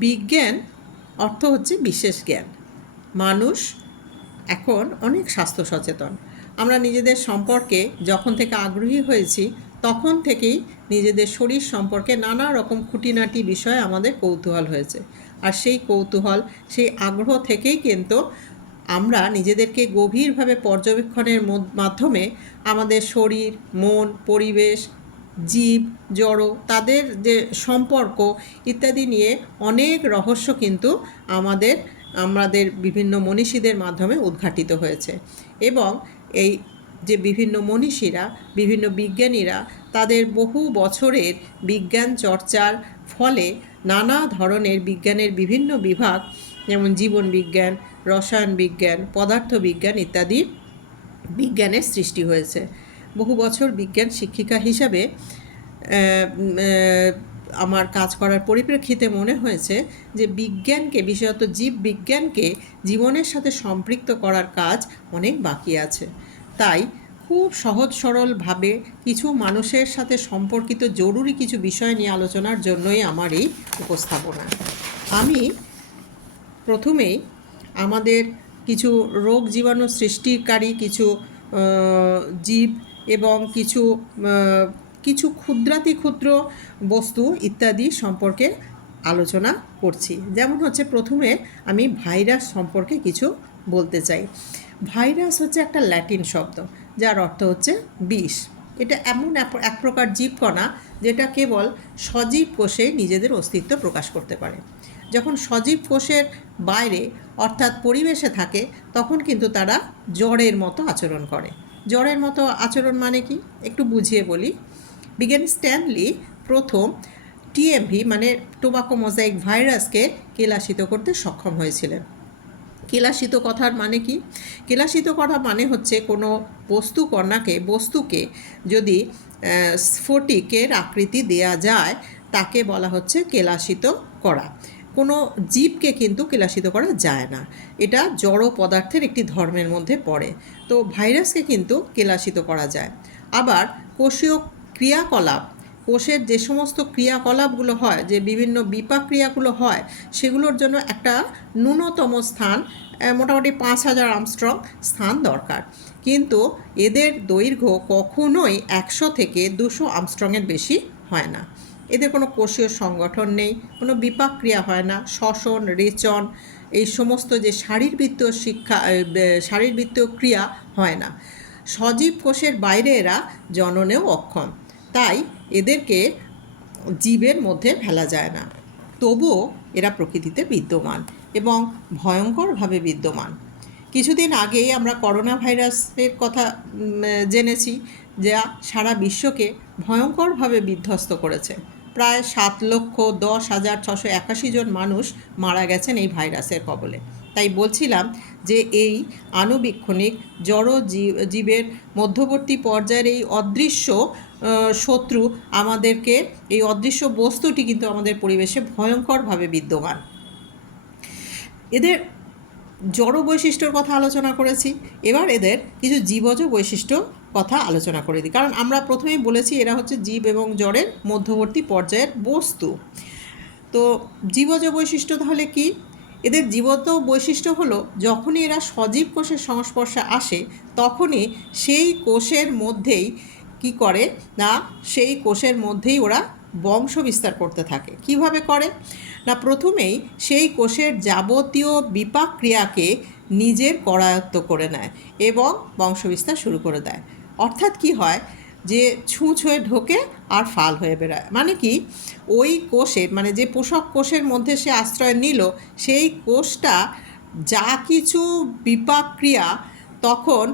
বিজ্ঞান অর্থ হচ্ছে বিশেষ জ্ঞান। মানুষ এখন অনেক স্বাস্থ্য সচেতন। আমরা নিজেদের সম্পর্কে যখন থেকে আগ্রহী হয়েছি তখন থেকেই নিজেদের শরীর সম্পর্কে নানা রকম খুঁটিনাটি বিষয়ে আমাদের কৌতূহল হয়েছে। আর সেই কৌতূহল, সেই আগ্রহ থেকেই কিন্তু আমরা নিজেদেরকে গভীরভাবে পর্যবেক্ষণের মাধ্যমে আমাদের শরীর, মন, পরিবেশ, জীব, জড়, তাদের যে সম্পর্ক ইত্যাদি নিয়ে অনেক রহস্য কিন্তু আমাদের বিভিন্ন মনীষীদের মাধ্যমে উদ্ঘাটিত হয়েছে। এবং এই যে বিভিন্ন মনীষীরা, বিভিন্ন বিজ্ঞানীরা তাদের বহু বছরের বিজ্ঞান চর্চার ফলে নানা ধরনের বিজ্ঞানের বিভিন্ন বিভাগ, যেমন জীবন বিজ্ঞান, রসায়ন বিজ্ঞান, পদার্থ বিজ্ঞান ইত্যাদি বিজ্ঞানের সৃষ্টি হয়েছে। বহু বছর বিজ্ঞান শিক্ষিকা হিসাবে আমার কাজ করার পরিপ্রেক্ষিতে মনে হয়েছে যে বিজ্ঞানকে, বিশেষত জীব বিজ্ঞানকে জীবনের সাথে সম্পৃক্ত করার কাজ অনেক বাকি আছে। তাই খুব সহজ সরলভাবে কিছু মানুষের সাথে সম্পর্কিত জরুরি কিছু বিষয় নিয়ে আলোচনার জন্যই আমার এই উপস্থাপনা। আমি প্রথমেই আমাদের কিছু রোগ জীবাণু সৃষ্টিকারী কিছু জীব এবং কিছু ক্ষুদ্রাতি ক্ষুদ্র বস্তু ইত্যাদি সম্পর্কে আলোচনা করছি। যেমন হচ্ছে, প্রথমে আমি ভাইরাস সম্পর্কে কিছু বলতে চাই। ভাইরাস হচ্ছে একটা ল্যাটিন শব্দ, যার অর্থ হচ্ছে বিষ। এটা এমন এক প্রকার জীবকণা যেটা কেবল সজীব কোষে নিজেদের অস্তিত্ব প্রকাশ করতে পারে। যখন সজীব কোষের বাইরে অর্থাৎ পরিবেশে থাকে তখন কিন্তু তারা জ্বরের মতো আচরণ করে। জ্বরের মতো আচরণ মানে কি একটু বুঝিয়ে বলি। বিজ্ঞানী স্ট্যানলি প্রথম টিএমভি মানে টোবাকো মোজাইক ভাইরাসকে কেলাসিত করতে সক্ষম হয়েছিলেন। কেলাসিত কথার মানে কি? কেলাসিত করা মানে হচ্ছে কোনো বস্তুকে যদি স্ফটিকের আকৃতি দেয়া যায় তাকে বলা হচ্ছে কেলাসিত করা। কোনো জীবকে কিন্তু কেলাসিত করা যায় না, এটা জড় পদার্থের একটি ধর্মের মধ্যে পড়ে। তো ভাইরাসকে কিন্তু কেলাসিত করা যায়। আবার কোষীয় ক্রিয়াকলাপ, কোষের যে সমস্ত ক্রিয়াকলাপগুলো হয়, যে বিভিন্ন বিপাক ক্রিয়াগুলো হয়, সেগুলোর জন্য একটা ন্যূনতম স্থান, মোটামুটি 5000 আমস্ট্রং স্থান দরকার। কিন্তু এদের দৈর্ঘ্য কখনোই 100 থেকে 200 আমস্ট্রংয়ের বেশি হয় না। এদের কোনো কোষীয় সংগঠন নেই, কোনো বিপাক ক্রিয়া হয় না, শ্বসন, রেচন এই সমস্ত যে শারীরবৃত্তীয় ক্রিয়া হয় না। সজীব কোষের বাইরে এরা জননেও অক্ষম, তাই এদেরকে জীবের মধ্যে ফেলা যায় না। তবুও এরা প্রকৃতিতে বিদ্যমান এবং ভয়ঙ্করভাবে বিদ্যমান। কিছুদিন আগেই আমরা করোনা ভাইরাসের কথা জেনেছি, যা সারা বিশ্বকে ভয়ঙ্করভাবে বিধ্বস্ত করেছে। প্রায় 7,10,681 জন মানুষ মারা গেছেন এই ভাইরাসের কবলে। তাই বলছিলাম যে এই আণুবীক্ষণিক জড় জীবের মধ্যবর্তী পর্যায়ের এই অদৃশ্য শত্রু আমাদেরকে, এই অদৃশ্য বস্তুটি কিন্তু আমাদের পরিবেশে ভয়ঙ্করভাবে বিদ্যমান। এদের জড় বৈশিষ্ট্যর কথা আলোচনা করেছি, এবার এদের কিছু জীবজ বৈশিষ্ট্য কথা আলোচনা করে দিই। কারণ আমরা প্রথমেই বলেছি এরা হচ্ছে জীব এবং জড়ের মধ্যবর্তী পর্যায়ের বস্তু। তো জীবজ বৈশিষ্ট্য তাহলে কি? এদের জীবত বৈশিষ্ট্য হলো, যখনই এরা সজীব কোষের সংস্পর্শে আসে তখনই সেই কোষের মধ্যেই কি করে না, সেই কোষের মধ্যেই ওরা বংশ বিস্তার করতে থাকে। কিভাবে করে না, প্রথমেই সেই কোষের যাবতীয় বিপাক ক্রিয়াকে নিজের করায়ত্ত করে নেয় এবং বংশবিস্তার শুরু করে দেয়। অর্থাৎ কি হয়, যে ছুঁচ হয়ে ঢোকে আর ফাল হয়ে বেরোয়। মানে কি, ওই কোষের মানে যে পোষক কোষের মধ্যে সে আশ্রয় নিল, সেই কোষটা যা কিছু বিপাক ক্রিয়া তখন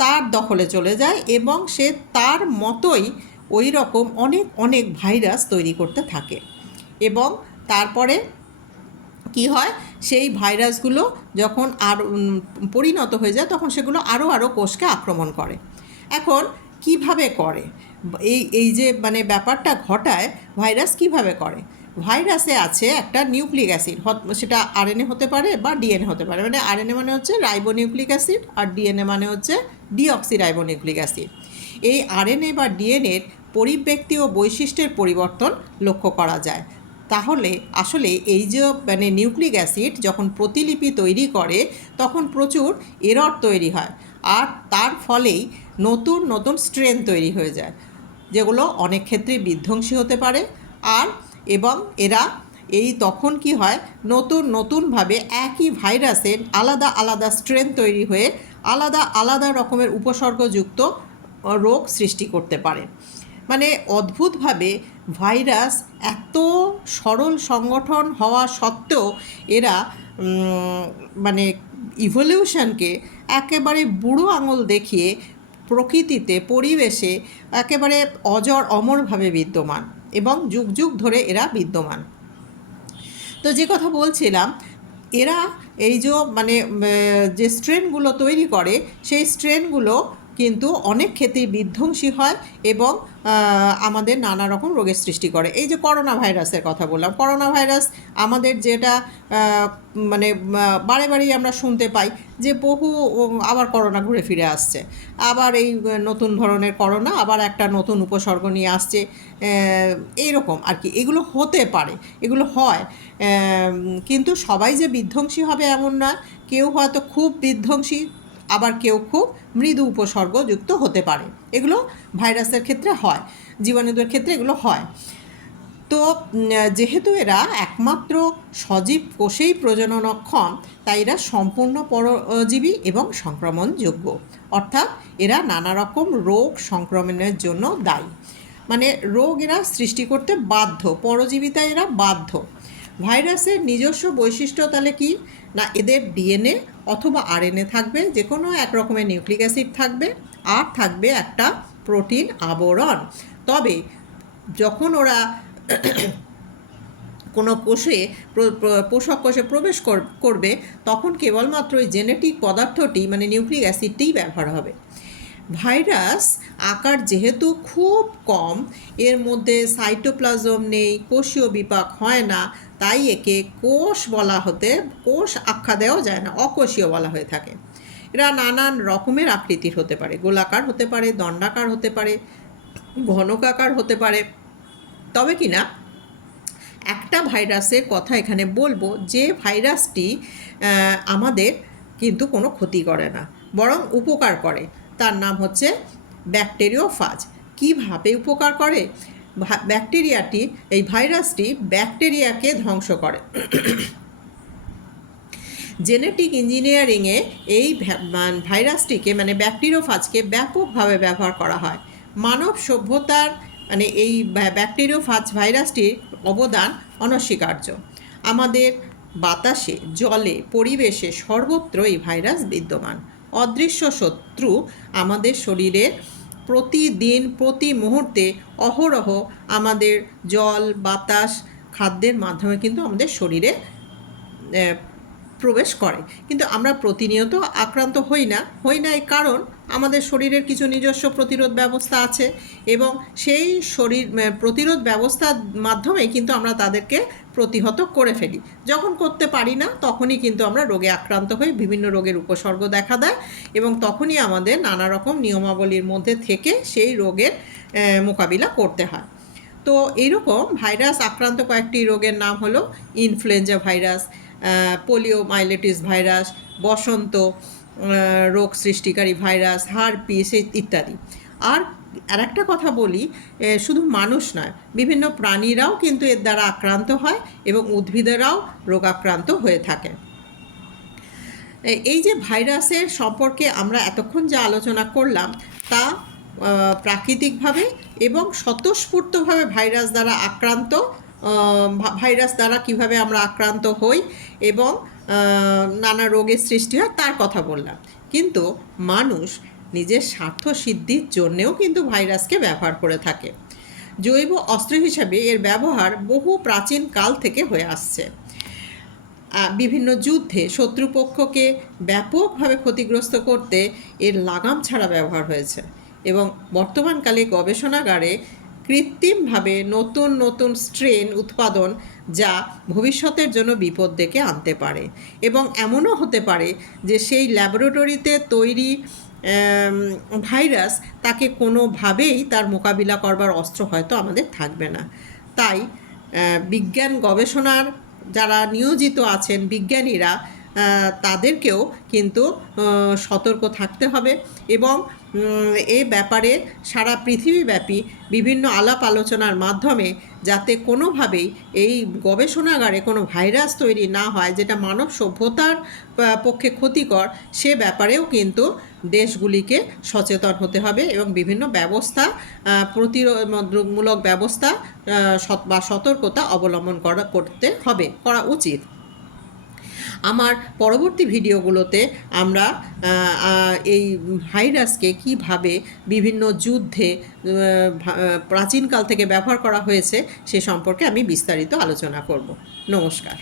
তার দখলে চলে যায় এবং সে তার মতোই ওই রকম অনেক অনেক ভাইরাস তৈরি করতে থাকে। এবং তারপরে কি হয়, সেই ভাইরাসগুলো যখন আর পরিণত হয়ে যায় তখন সেগুলো আরও কোষকে আক্রমণ করে। এখন কিভাবে করে এই যে মানে ব্যাপারটা ঘটায়, ভাইরাস কিভাবে করে? ভাইরাসে আছে একটা নিউক্লিক অ্যাসিড, সেটা আরএনএ হতে পারে বা ডিএনএ হতে পারে। মানে আরএনএ মানে হচ্ছে রাইবোনিউক্লিক অ্যাসিড আর ডিএনএ মানে হচ্ছে ডিঅক্সিরাইবোনিউক্লিক অ্যাসিড। এই আরএনএ বা ডিএনএর পরিব্যক্তি ও বৈশিষ্ট্যের পরিবর্তন লক্ষ্য করা যায়। তাহলে আসলে এই যে মানে নিউক্লিক অ্যাসিড যখন প্রতিলিপি তৈরি করে তখন প্রচুর এরর তৈরি হয়, আর তার ফলেই নতুন নতুন স্ট্রেন তৈরি হয়ে যায়, যেগুলো অনেক ক্ষেত্রে বিধ্বংসী হতে পারে। আর এবং এরা তখন কি হয়, নতুন নতুনভাবে একই ভাইরাসের আলাদা আলাদা স্ট্রেন তৈরি হয়ে আলাদা আলাদা রকমের উপসর্গযুক্ত রোগ সৃষ্টি করতে পারে। মানে অদ্ভুতভাবে ভাইরাস এত সরল সংগঠন হওয়া সত্ত্বেও এরা মানে ইভলিউশনকে একেবারে বুড়ো আঙুল দেখিয়ে প্রকৃতিতে, পরিবেশে একেবারে অজর অমরভাবে বিদ্যমান এবং যুগ যুগ ধরে এরা বিদ্যমান। তো যে কথা বলছিলাম, এরা এই যে মানে যে স্ট্রেনগুলো তৈরি করে সেই স্ট্রেনগুলো কিন্তু অনেক ক্ষেত্রেই বিধ্বংসী হয় এবং আমাদের নানা রকম রোগের সৃষ্টি করে। এই যে করোনা ভাইরাসের কথা বললাম, করোনা ভাইরাস আমাদের যেটা মানে বারে বারেই আমরা শুনতে পাই যে আবার করোনা ঘুরে ফিরে আসছে, আবার এই নতুন ধরনের করোনা আবার একটা নতুন উপসর্গ নিয়ে আসছে, এইরকম আর কি। এগুলো হতে পারে, এগুলো হয়, কিন্তু সবাই যে বিধ্বংসী হবে এমন নয়। কেউ হয়তো খুব বিধ্বংসী, আবার কেউ খুব মৃদু উপসর্গযুক্ত হতে পারে। এগুলো ভাইরাসের ক্ষেত্রে হয়, জীবাণুদের ক্ষেত্রে এগুলো হয়। তো যেহেতু এরা একমাত্র সজীব কোষেই প্রজননক্ষম, তাই এরা সম্পূর্ণ পরজীবী এবং সংক্রমণযোগ্য, অর্থাৎ এরা নানা রকম রোগ সংক্রমণের জন্য দায়ী। মানে রোগ এরা সৃষ্টি করতে বাধ্য, পরজীবিতায় এরা বাধ্য। ভাইরাসের নিজস্ব বৈশিষ্ট্য তাহলে কি না, এদের ডিএনএ অথবা আরএনএ থাকবে, যে কোনো এক রকমের নিউক্লিক অ্যাসিড থাকবে, আর থাকবে একটা প্রোটিন আবরণ। তবে যখন ওরা কোনো কোষে, পোষক কোষে প্রবেশ করবে, তখন কেবলমাত্র ওই জেনেটিক পদার্থটি মানে নিউক্লিক অ্যাসিডটিই ব্যবহার হবে। ভাইরাস আকার যেহেতু খুব কম, এর মধ্যে সাইটোপ্লাজম নেই, কোষীয় বিপাক হয় না, তাই একে কোষ কোষ আখ্যা দেওয়া যায় না, অকোষীয় বলা হয়ে থাকে। এরা নানান রকমের আকৃতির হতে পারে, গোলাকার হতে পারে, দণ্ডাকার হতে পারে, ঘনকাকার হতে পারে। তবে কি না, একটা ভাইরাসের কথা এখানে বলবো, যে ভাইরাসটি আমাদের কিন্তু কোনো ক্ষতি করে না, বরং উপকার করে। তার নাম হচ্ছে ব্যাকটেরিওফাজ। কীভাবে উপকার করে? ব্যাকটেরিয়াটি, এই ভাইরাসটি ব্যাকটেরিয়াকে ধ্বংস করে। জেনেটিক ইঞ্জিনিয়ারিংয়ে এই ভাইরাসটিকে মানে ব্যাকটেরিওফাজকে ব্যাপকভাবে ব্যবহার করা হয়। মানব সভ্যতার মানে এই ব্যাকটেরিওফাজ ভাইরাসটির অবদান অনস্বীকার্য। আমাদের বাতাসে, জলে, পরিবেশে সর্বত্র এই ভাইরাস বিদ্যমান। অদৃশ্য শত্রু আমাদের শরীরের প্রতিদিন, প্রতি মুহূর্তে, অহরহ আমাদের জল, বাতাস, খাদ্যের মাধ্যমে কিন্তু আমাদের শরীরে প্রবেশ করে, কিন্তু আমরা প্রতিনিয়ত আক্রান্ত হই না। এই কারণ আমাদের শরীরের কিছু নিজস্ব প্রতিরোধ ব্যবস্থা আছে, এবং সেই প্রতিরোধ ব্যবস্থার মাধ্যমে কিন্তু আমরা তাদেরকে প্রতিহত করে ফেলি। যখন করতে পারি না, তখনই কিন্তু আমরা রোগে আক্রান্ত হই, বিভিন্ন রোগের উপসর্গ দেখা দেয়, এবং তখনই আমাদের নানা রকম নিয়মাবলীর মধ্যে থেকে সেই রোগের মোকাবিলা করতে হয়। তো এইরকম ভাইরাস আক্রান্ত কয়েকটি রোগের নাম হলো ইনফ্লুয়েঞ্জা ভাইরাস, পোলিওমাইলিটিস ভাইরাস, বসন্ত রোগ সৃষ্টিকারী ভাইরাস, হারপিস ইত্যাদি। আর একটা কথা বলি, শুধু মানুষ নয়, বিভিন্ন প্রাণীরাও কিন্তু এর দ্বারা আক্রান্ত হয় এবং উদ্ভিদেরাও রোগাক্রান্ত হয়ে থাকে। এই যে ভাইরাসের সম্পর্কে আমরা এতক্ষণ যা আলোচনা করলাম, তা প্রাকৃতিকভাবে এবং স্বতঃস্ফূর্তভাবে ভাইরাস দ্বারা কিভাবে আমরা আক্রান্ত হই এবং নানা রোগের সৃষ্টি হয় তার কথা বললাম। কিন্তু মানুষ নিজের স্বার্থ সিদ্ধির জন্যেও কিন্তু ভাইরাসকে ব্যবহার করে থাকে। জৈব অস্ত্র হিসাবে এর ব্যবহার বহু প্রাচীন কাল থেকে হয়ে আসছে। বিভিন্ন যুদ্ধে শত্রুপক্ষকে ব্যাপকভাবে ক্ষতিগ্রস্ত করতে এর লাগাম ছাড়া ব্যবহার হয়েছে, এবং বর্তমানকালে গবেষণাগারে কৃত্রিমভাবে নতুন নতুন স্ট্রেন উৎপাদন, যা ভবিষ্যতের জন্য বিপদ ডেকে আনতে পারে। এবং এমনও হতে পারে যে সেই ল্যাবরেটরিতে তৈরি ভাইরাস তাকে কোনোভাবেই তার মোকাবিলা করবার অস্ত্র হয়তো আমাদের থাকবে না। তাই বিজ্ঞান গবেষণার যারা নিয়োজিত আছেন বিজ্ঞানীরা, তাদেরকেও কিন্তু সতর্ক থাকতে হবে এবং এ ব্যাপারে সারা পৃথিবীব্যাপী বিভিন্ন আলাপ আলোচনার মাধ্যমে যাতে কোনোভাবেই এই গবেষণাগারে কোনো ভাইরাস তৈরি না হয় যেটা মানব সভ্যতার পক্ষে ক্ষতিকর, সে ব্যাপারেও কিন্তু দেশগুলিকে সচেতন হতে হবে এবং বিভিন্ন ব্যবস্থা প্রতিরোধমূলক ব্যবস্থা বা সতর্কতা অবলম্বন করা উচিত। আমার পরবর্তী ভিডিওগুলোতে আমরা এই ভাইরাসকে কিভাবে বিভিন্ন যুদ্ধে প্রাচীনকাল থেকে ব্যবহার করা হয়েছে সে সম্পর্কে আমি বিস্তারিত আলোচনা করব। নমস্কার।